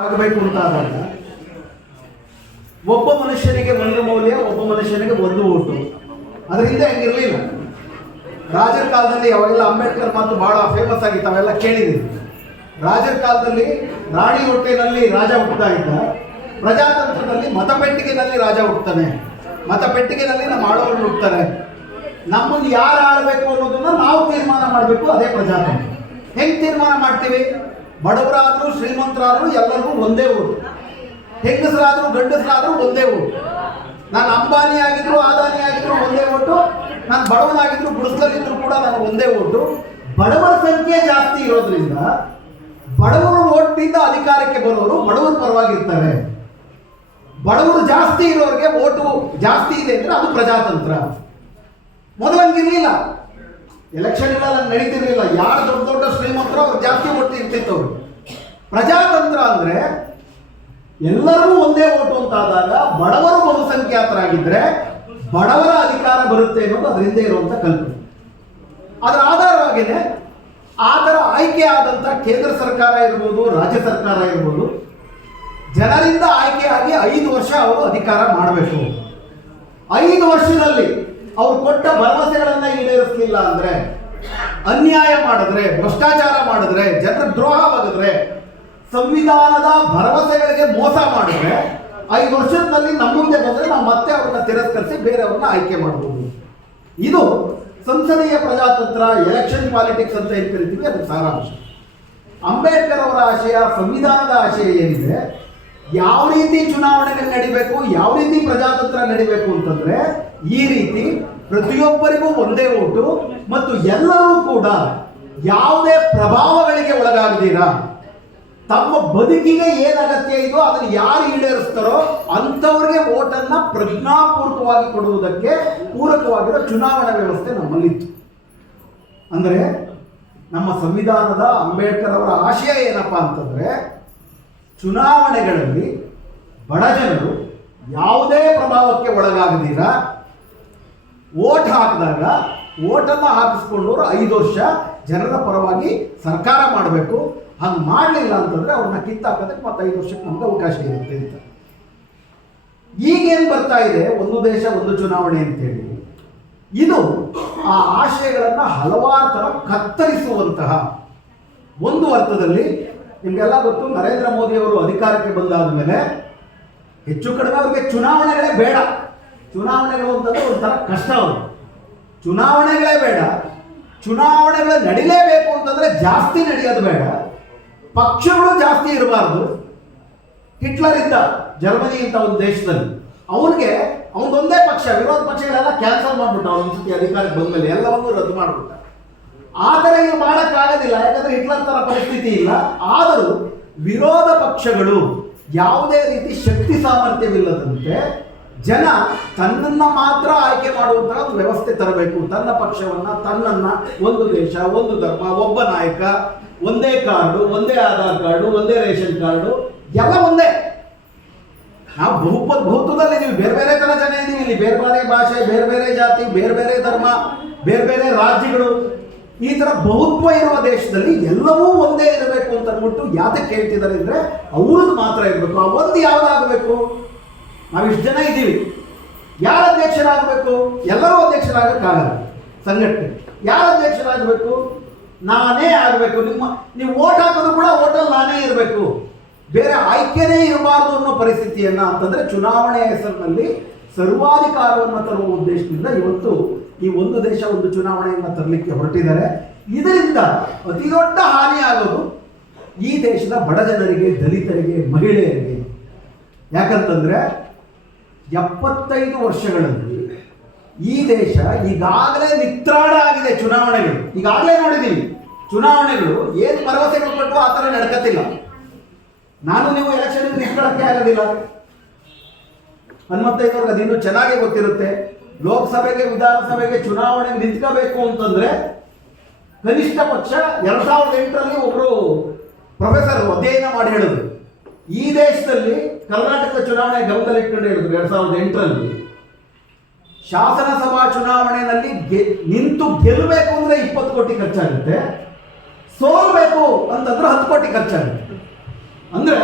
ಆಗಬೇಕು ಅಂತ ಆದಾಗ ಒಬ್ಬ ಮನುಷ್ಯನಿಗೆ ಒಂದು ಮೌಲ್ಯ, ಒಬ್ಬ ಮನುಷ್ಯನಿಗೆ ಒಂದು ಓಟು. ಅದರಿಂದ ಹೆಂಗಿರಲಿಲ್ಲ. ರಾಜರ ಕಾಲದಲ್ಲಿ ಅವೆಲ್ಲ ಅಂಬೇಡ್ಕರ್ ಮಾತು ಬಹಳ ಫೇಮಸ್ ಆಗಿತ್ತು, ಅವೆಲ್ಲ ಕೇಳಿದ್ದೀವಿ ರಾಜರ ಕಾಲದಲ್ಲಿ ರಾಣಿ ಹೊಟ್ಟೆನಲ್ಲಿ ರಾಜ ಹುಟ್ಟುತ್ತಾ ಇದ್ದ, ಪ್ರಜಾತಂತ್ರದಲ್ಲಿ ಮತಪೆಟ್ಟಿಗೆನಲ್ಲಿ ರಾಜ ಹುಟ್ಟುತ್ತಾನೆ. ಮತಪೆಟ್ಟಿಗೆನಲ್ಲಿ ನಮ್ಮ ಆಳವರು ಹುಡ್ತಾರೆ ನಮ್ಮನ್ನು ಯಾರು ಆಳಬೇಕು ಅನ್ನೋದನ್ನ ನಾವು ತೀರ್ಮಾನ ಮಾಡಬೇಕು, ಅದೇ ಪ್ರಜಾತಂತ್ರ. ಹೆಂಗ್ ತೀರ್ಮಾನ ಮಾಡ್ತೀವಿ? ಬಡವರಾದ್ರು ಶ್ರೀಮಂತರಾದ್ರು ಎಲ್ಲರಿಗೂ ಒಂದೇ ಊರು. ಹೆಂಗಸರಾದ್ರು ಗಂಡಸರಾದ್ರು ಒಂದೇ ಊರು. ನಾನು ಅಂಬಾನಿ ಆಗಿದ್ರು ಆದಾನಿ ಆಗಿದ್ರು ಒಂದೇ ಓಟು ನಾನು ಬಡವನಾಗಿದ್ರು ಗುಡಿಸಲಿದ್ರು ಕೂಡ ನಾನು ಒಂದೇ ಓಟು ಬಡವರ ಸಂಖ್ಯೆ ಜಾಸ್ತಿ ಇರೋದ್ರಿಂದ ಬಡವರು ಓಟ್ನಿಂದ ಅಧಿಕಾರಕ್ಕೆ ಬರೋರು ಬಡವರ ಪರವಾಗಿರ್ತಾರೆ. ಬಡವರು ಜಾಸ್ತಿ ಇರೋರಿಗೆ ಓಟು ಜಾಸ್ತಿ ಇದೆ ಅಂದ್ರೆ ಅದು ಪ್ರಜಾತಂತ್ರ. ಮೊದಲಂಗಿರ್ಲಿಲ್ಲ. ಎಲೆಕ್ಷನ್ಗಳೆಲ್ಲ ನಡೀತಿರ್ಲಿಲ್ಲ. ಯಾರು ದೊಡ್ಡ ದೊಡ್ಡ ಶ್ರೀಮಂತರು ಅವ್ರು ಜಾಸ್ತಿ ಅವ್ರು ಪ್ರಜಾತಂತ್ರ ಅಂದ್ರೆ ಎಲ್ಲರಿಗೂ ಒಂದೇ ಓಟು ಅಂತ ಆದಾಗ ಬಡವರು ಬಹುಸಂಖ್ಯಾತರಾಗಿದ್ರೆ ಬಡವರ ಅಧಿಕಾರ ಬರುತ್ತೆ ಅನ್ನೋದು ಅದರಿಂದ ಇರುವಂತ ಕಲ್ಪನೆ. ಅದರ ಆಧಾರವಾಗಿದೆ ಆ ಥರ ಆಯ್ಕೆ ಆದಂಥ ಕೇಂದ್ರ ಸರ್ಕಾರ ಇರ್ಬೋದು, ರಾಜ್ಯ ಸರ್ಕಾರ ಇರ್ಬೋದು, ಜನರಿಂದ ಆಯ್ಕೆಯಾಗಿ ಐದು ವರ್ಷ ಅವರು ಅಧಿಕಾರ ಮಾಡಬೇಕು. ಐದು ವರ್ಷದಲ್ಲಿ ಅವರು ಕೊಟ್ಟ ಭರವಸೆಗಳನ್ನ ಈಡೇರಿಸಲಿಲ್ಲ ಅಂದ್ರೆ ಅನ್ಯಾಯ ಮಾಡಿದ್ರೆ, ಭ್ರಷ್ಟಾಚಾರ ಮಾಡಿದ್ರೆ, ಜನರ ದ್ರೋಹ ಬಗೆದ್ರೆ ಸಂವಿಧಾನದ ಭರವಸೆಗಳಿಗೆ ಮೋಸ ಮಾಡಿದ್ರೆ, ಐದು ವರ್ಷದಲ್ಲಿ ನಮ್ಮ ಮುಂದೆ ಬಂದ್ರೆ ನಾವು ಮತ್ತೆ ಅವ್ರನ್ನ ತಿರಸ್ಕರಿಸಿ ಬೇರೆಯವ್ರನ್ನ ಆಯ್ಕೆ ಮಾಡಬಹುದು ಇದು ಸಂಸದೀಯ ಪ್ರಜಾತಂತ್ರ ಎಲೆಕ್ಷನ್ ಪಾಲಿಟಿಕ್ಸ್ ಅಂತ ಏನ್ ಕರಿತೀವಿ ಅದು ಸಾರಾಂಶ. ಅಂಬೇಡ್ಕರ್ ಅವರ ಆಶಯ, ಸಂವಿಧಾನದ ಆಶಯ ಏನಿದೆ, ಯಾವ ರೀತಿ ಚುನಾವಣೆಗಳು ನಡಿಬೇಕು, ಯಾವ ರೀತಿ ಪ್ರಜಾತಂತ್ರ ನಡಿಬೇಕು ಅಂತಂದ್ರೆ, ಈ ರೀತಿ ಪ್ರತಿಯೊಬ್ಬರಿಗೂ ಒಂದೇ ಓಟು ಮತ್ತು ಎಲ್ಲರೂ ಕೂಡ ಯಾವುದೇ ಪ್ರಭಾವಗಳಿಗೆ ಒಳಗಾಗದೀರಾ. ತಮ್ಮ ಬದುಕಿಗೆ ಏನ್ ಅಗತ್ಯ ಇದೋ ಅದನ್ನು ಯಾರು ಈಡೇರಿಸ್ತಾರೋ ಅಂಥವ್ರಿಗೆ ಓಟನ್ನ ಪ್ರಜ್ಞಾಪೂರ್ವಕವಾಗಿ ಕೊಡುವುದಕ್ಕೆ ಪೂರಕವಾಗಿರೋ ಚುನಾವಣಾ ವ್ಯವಸ್ಥೆ ನಮ್ಮಲ್ಲಿತ್ತು. ಅಂದರೆ ನಮ್ಮ ಸಂವಿಧಾನದ ಅಂಬೇಡ್ಕರ್ ಅವರ ಆಶಯ ಏನಪ್ಪಾ ಅಂತಂದ್ರೆ ಚುನಾವಣೆಗಳಲ್ಲಿ ಬಡ ಜನರು ಯಾವುದೇ ಪ್ರಭಾವಕ್ಕೆ ಒಳಗಾಗದಿರ ಓಟ್ ಹಾಕಿದಾಗ ಓಟನ್ನು ಹಾಕಿಸ್ಕೊಂಡವರು ಐದು ವರ್ಷ ಜನರ ಪರವಾಗಿ ಸರ್ಕಾರ ಮಾಡಬೇಕು. ಹಂಗೆ ಮಾಡಲಿಲ್ಲ ಅಂತಂದರೆ ಅವ್ರನ್ನ ಕಿತ್ತಾಕೋದಕ್ಕೆ ಮತ್ತೆ ಐದು ವರ್ಷಕ್ಕೆ ನಮ್ಗೆ ಅವಕಾಶ ಇರುತ್ತೆ ಅಂತ. ಈಗೇನು ಬರ್ತಾ ಇದೆ? ಒಂದು ದೇಶ, ಒಂದು ಚುನಾವಣೆ ಅಂತೇಳಿ. ಇದು ಆ ಆಶಯಗಳನ್ನು ಹಲವಾರು ಥರ ಕತ್ತರಿಸುವಂತಹ ಒಂದು ಅರ್ಥದಲ್ಲಿ ನಿಮಗೆಲ್ಲ ಗೊತ್ತು, ನರೇಂದ್ರ ಮೋದಿ ಅವರು ಅಧಿಕಾರಕ್ಕೆ ಬಂದಾದ ಮೇಲೆ ಹೆಚ್ಚು ಕಡಿಮೆ ಅವರಿಗೆ ಚುನಾವಣೆಗಳೇ ಬೇಡ. ಚುನಾವಣೆಗಳು ಅಂತಂದ್ರೆ ಒಂಥರ ಕಷ್ಟ ಅವರು. ಚುನಾವಣೆಗಳೇ ಬೇಡ. ಚುನಾವಣೆಗಳು ನಡಿಲೇಬೇಕು ಅಂತಂದ್ರೆ ಜಾಸ್ತಿ ನಡೆಯೋದು ಬೇಡ. ಪಕ್ಷಗಳು ಜಾಸ್ತಿ ಇರಬಾರ್ದು. ಹಿಟ್ಲರ್ ಇದ್ದ ಜರ್ಮನಿ ಅಂತ ಒಂದು ದೇಶದಲ್ಲಿ, ಅವನಿಗೆ ಅವನದೊಂದೇ ಪಕ್ಷ, ವಿರೋಧ ಪಕ್ಷಗಳೆಲ್ಲ ಕ್ಯಾನ್ಸಲ್ ಮಾಡ್ಬಿಟ್ಟ ಅವನ ಅಧಿಕಾರಕ್ಕೆ ಬಂದ್ಮೇಲೆ ಎಲ್ಲವನ್ನೂ ರದ್ದು ಮಾಡ್ಬಿಟ್ಟ ಆದರೆ ಇದು ಮಾಡೋಕ್ಕಾಗೋದಿಲ್ಲ. ಯಾಕಂದ್ರೆ ಹಿಟ್ಲರ್ ತರ ಪರಿಸ್ಥಿತಿ ಇಲ್ಲ. ಆದರೂ ವಿರೋಧ ಪಕ್ಷಗಳು ಯಾವುದೇ ರೀತಿ ಶಕ್ತಿ ಸಾಮರ್ಥ್ಯವಿಲ್ಲದಂತೆ ಜನ ತನ್ನನ್ನ ಮಾತ್ರ ಆಯ್ಕೆ ಮಾಡುವಂತಹ ಒಂದು ವ್ಯವಸ್ಥೆ ತರಬೇಕು. ತನ್ನ ಪಕ್ಷವನ್ನ, ತನ್ನನ್ನ ಒಂದು ದೇಶ, ಒಂದು ಧರ್ಮ, ಒಬ್ಬ ನಾಯಕ, ಒಂದೇ ಕಾರ್ಡು, ಒಂದೇ ಆಧಾರ್ ಕಾರ್ಡು, ಒಂದೇ ರೇಷನ್ ಕಾರ್ಡು, ಎಲ್ಲ ಒಂದೇ. ನಾವು ಬಹುಪ ಬಹುತ್ವದಲ್ಲಿ ನೀವು ಬೇರೆ ಬೇರೆ ತರ ಜನ ಇದೀವಿ. ಇಲ್ಲಿ ಬೇರೆ ಬೇರೆ ಭಾಷೆ, ಬೇರೆ ಬೇರೆ ಜಾತಿ, ಬೇರೆ ಬೇರೆ ಧರ್ಮ, ಬೇರೆ ಬೇರೆ ರಾಜ್ಯಗಳು. ಈ ಥರ ಬಹುತ್ವ ಇರುವ ದೇಶದಲ್ಲಿ ಎಲ್ಲವೂ ಒಂದೇ ಇರಬೇಕು ಅಂತ ಅಂದ್ಬಿಟ್ಟು ಯಾತಕ್ಕೆ ಹೇಳ್ತಿದ್ದಾರೆ ಅಂದ್ರೆ, ಅವ್ರದ್ದು ಮಾತ್ರ ಇರಬೇಕು. ಆ ಒಂದು ಯಾವ್ದಾಗಬೇಕು? ನಾವಿಷ್ಟು ಜನ ಇದ್ದೀವಿ. ಯಾರು ಅಧ್ಯಕ್ಷರಾಗಬೇಕು? ಎಲ್ಲರೂ ಅಧ್ಯಕ್ಷರಾಗಕ್ಕಾಗಲ್ಲ. ಸಂಘಟನೆ. ಯಾರು ಅಧ್ಯಕ್ಷರಾಗಬೇಕು? ನಾನೇ ಆಗಬೇಕು. ನಿಮ್ಮ, ನೀವು ಓಟ್ ಹಾಕೋದು ಕೂಡ ಓಟಲ್ಲಿ ನಾನೇ ಇರಬೇಕು. ಬೇರೆ ಆಯ್ಕೆನೇ ಇರಬಾರ್ದು ಅನ್ನೋ ಪರಿಸ್ಥಿತಿಯನ್ನ ಅಂತಂದ್ರೆ ಚುನಾವಣೆ ಹೆಸರಿನಲ್ಲಿ ಸರ್ವಾಧಿಕಾರವನ್ನು ತರುವ ಉದ್ದೇಶದಿಂದ ಇವತ್ತು ಈ ಒಂದು ದೇಶ ಒಂದು ಚುನಾವಣೆಯನ್ನು ತರಲಿಕ್ಕೆ ಹೊರಟಿದ್ದಾರೆ. ಇದರಿಂದ ಅತಿ ದೊಡ್ಡ ಹಾನಿ ಆಗೋದು ಈ ದೇಶದ ಬಡ ಜನರಿಗೆ, ದಲಿತರಿಗೆ, ಮಹಿಳೆಯರಿಗೆ. ಯಾಕಂತಂದ್ರೆ ಎಪ್ಪತ್ತೈದು ವರ್ಷಗಳಲ್ಲಿ ಈ ದೇಶ ಈಗಾಗಲೇ ನಿತ್ರಾಣ ಆಗಿದೆ ಚುನಾವಣೆಗಳು. ಈಗಾಗಲೇ ನೋಡಿದ್ದೀವಿ ಚುನಾವಣೆಗಳು ಏನು ಭರವಸೆ ಕೊಟ್ಟು ಆ ಥರ ನಡ್ಕತ್ತಿಲ್ಲ. ನಾನು ನೀವು ಎಲೆಕ್ಷನ್ ನಿಷ್ಕಳಕ್ಕೆ ಆಗೋದಿಲ್ಲ. ಹನುಮಂತಯ್ಯನವ್ರಿಗೆ ಅದಿನ್ನೂ ಚೆನ್ನಾಗಿ ಗೊತ್ತಿರುತ್ತೆ. ಲೋಕಸಭೆಗೆ, ವಿಧಾನಸಭೆಗೆ ಚುನಾವಣೆ ನಿಂತ್ಕೋಬೇಕು ಅಂತಂದ್ರೆ ಕನಿಷ್ಠ ಪಕ್ಷ ಎರಡ್ ಸಾವಿರದ ಎಂಟರಲ್ಲಿ ಒಬ್ರು ಪ್ರೊಫೆಸರ್ ಅಧ್ಯಯನ ಮಾಡಿ ಹೇಳಿದ್ರು. ಈ ದೇಶದಲ್ಲಿ ಕರ್ನಾಟಕ ಚುನಾವಣೆ ಗಮನದಲ್ಲಿಟ್ಕೊಂಡು ಹೇಳಿದ್ರು ಎರಡ್ ಸಾವಿರದ ಎಂಟರಲ್ಲಿ. ಶಾಸನಸಭಾ ಚುನಾವಣೆಯಲ್ಲಿ ನಿಂತು ಗೆಲ್ಲಬೇಕು ಅಂದ್ರೆ ಇಪ್ಪತ್ತು ಕೋಟಿ ಖರ್ಚಾಗುತ್ತೆ. ಸೋಲ್ಬೇಕು ಅಂತಂದ್ರೆ ಹತ್ತು ಕೋಟಿ ಖರ್ಚಾಗುತ್ತೆ. ಅಂದ್ರೆ